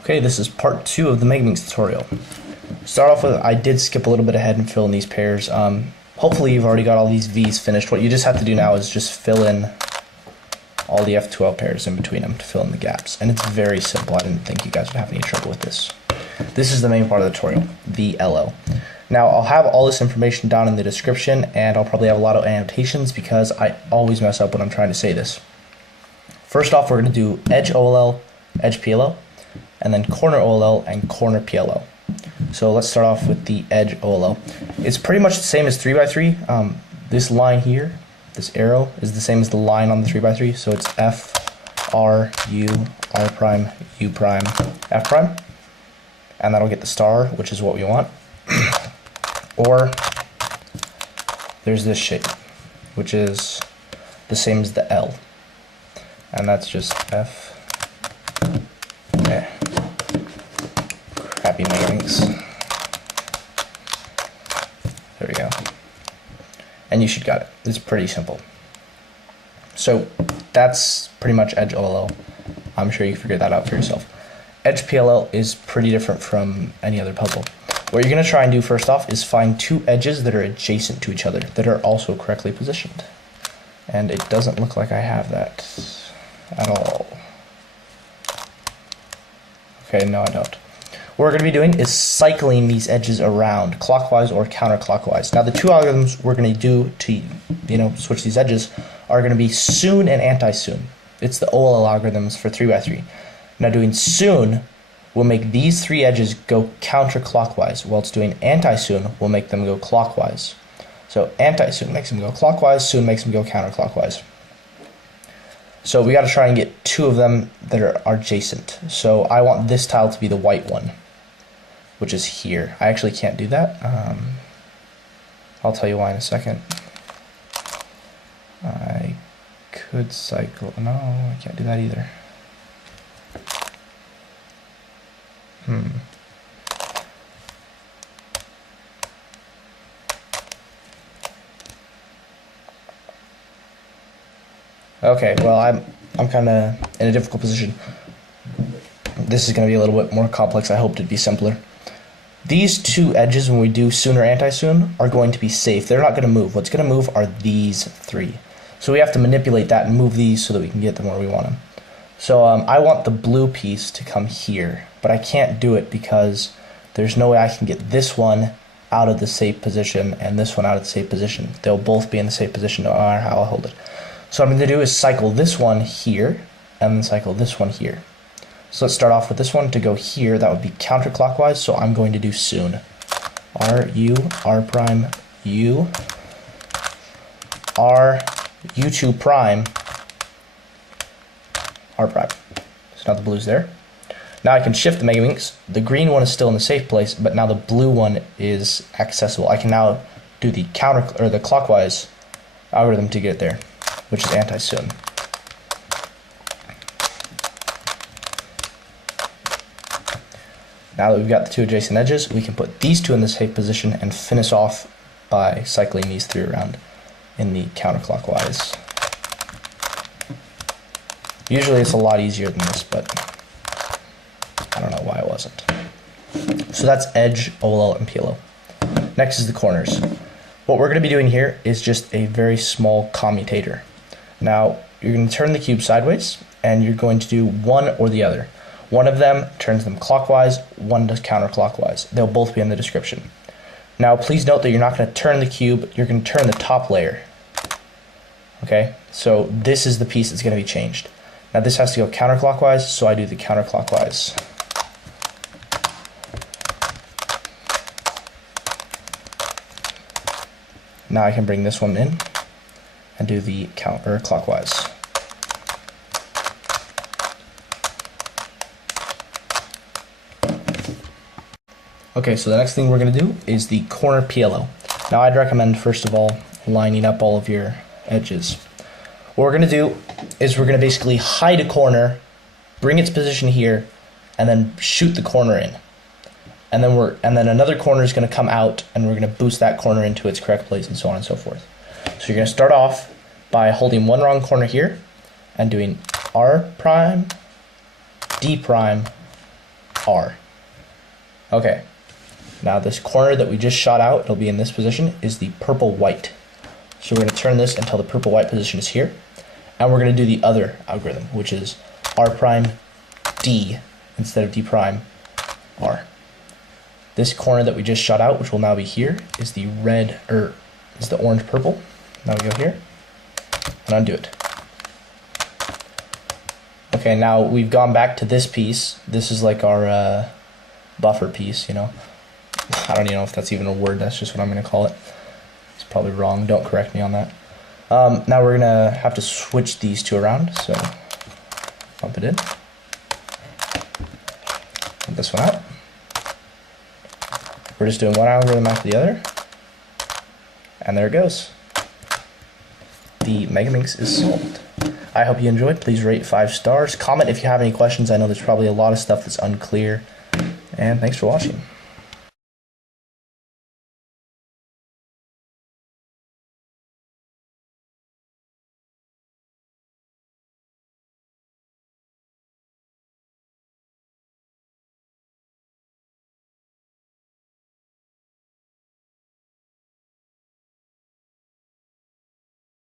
Okay, this is part 2 of the Megaminx tutorial. Start off with, I did skip a little bit ahead and fill in these pairs. Hopefully you've already got all these V's finished. What you just have to do now is just fill in all the F2L pairs in between them to fill in the gaps. And it's very simple. I didn't think you guys would have any trouble with this. This is the main part of the tutorial, the LO. Now I'll have all this information down in the description, and I'll probably have a lot of annotations because I always mess up when I'm trying to say this. First off, we're going to do edge OLL, edge PLO, and then corner OLL and corner PLO. So let's start off with the edge OLL. It's pretty much the same as 3x3. This line here, this arrow, is the same as the line on the 3x3. So it's F, R, U, R prime, U prime, F prime. And that'll get the star, which is what we want. Or there's this shape, which is the same as the L. And that's just F. Crappy Megaminx. There we go. And you should got it. It's pretty simple. So that's pretty much edge OLL. I'm sure you figured that out for yourself. Edge PLL is pretty different from any other puzzle. What you're going to try and do first off is find two edges that are adjacent to each other, that are also correctly positioned. And it doesn't look like I have that at all. Okay, no I don't. What we're going to be doing is cycling these edges around, clockwise or counterclockwise. Now the two algorithms we're going to do to switch these edges are going to be soon and anti-soon. It's the OLL algorithms for 3x3. Now doing soon will make these three edges go counterclockwise, while it's doing anti-soon will make them go clockwise. So anti-soon makes them go clockwise, soon makes them go counterclockwise. So we got to try and get two of them that are adjacent. So I want this tile to be the white one, which is here. I actually can't do that. I'll tell you why in a second. I could cycle. No, I can't do that either. Okay, well, I'm kind of in a difficult position. This is going to be a little bit more complex. I hoped it'd be simpler. These two edges, when we do soon or anti-soon, are going to be safe. They're not going to move. What's going to move are these three. So we have to manipulate that and move these so that we can get them where we want them. So I want the blue piece to come here, but I can't do it because there's no way I can get this one out of the safe position and this one out of the safe position. They'll both be in the safe position no matter how I hold it. So what I'm going to do is cycle this one here and then cycle this one here. So let's start off with this one to go here. That would be counterclockwise, so I'm going to do soon. R, U, R prime, U, R, U2 prime, R prime. So now the blue's there. Now I can shift the Megaminx. The green one is still in the safe place, but now the blue one is accessible. I can now do the the clockwise algorithm to get it there, which is anti-soon. Now that we've got the two adjacent edges, we can put these two in the safe position and finish off by cycling these three around in the counterclockwise. Usually it's a lot easier than this, but I don't know why it wasn't. So that's edge, OLL, and PLO. Next is the corners. What we're going to be doing here is just a very small commutator. Now, you're going to turn the cube sideways, and you're going to do one or the other. One of them turns them clockwise, one does counterclockwise. They'll both be in the description. Now, please note that you're not going to turn the cube, you're going to turn the top layer. Okay, so this is the piece that's going to be changed. Now this has to go counterclockwise, so I do the counterclockwise. Now I can bring this one in and do the counterclockwise. Okay, so the next thing we're going to do is the corner PLO. Now I'd recommend, first of all, lining up all of your edges. What we're going to do is we're going to basically hide a corner, bring its position here, and then shoot the corner in. And then another corner is going to come out, and we're going to boost that corner into its correct place, and so on and so forth. So you're going to start off by holding one wrong corner here and doing R prime, D prime, R. Okay, now this corner that we just shot out, it'll be in this position, is the purple-white. So we're going to turn this until the purple-white position is here, and we're going to do the other algorithm, which is R prime D instead of D prime R. This corner that we just shot out, which will now be here, is the red, or is the orange-purple. Now we go here, and undo it. Okay, now we've gone back to this piece. This is like our buffer piece, you know. I don't even know if that's even a word, that's just what I'm going to call it. It's probably wrong, don't correct me on that. Now we're going to have to switch these two around, so bump it in. Put this one out. We're just doing one algorithm after the other, and there it goes. The Megaminx is solved. I hope you enjoyed. Please rate 5 stars. Comment if you have any questions. I know there's probably a lot of stuff that's unclear. And thanks for watching.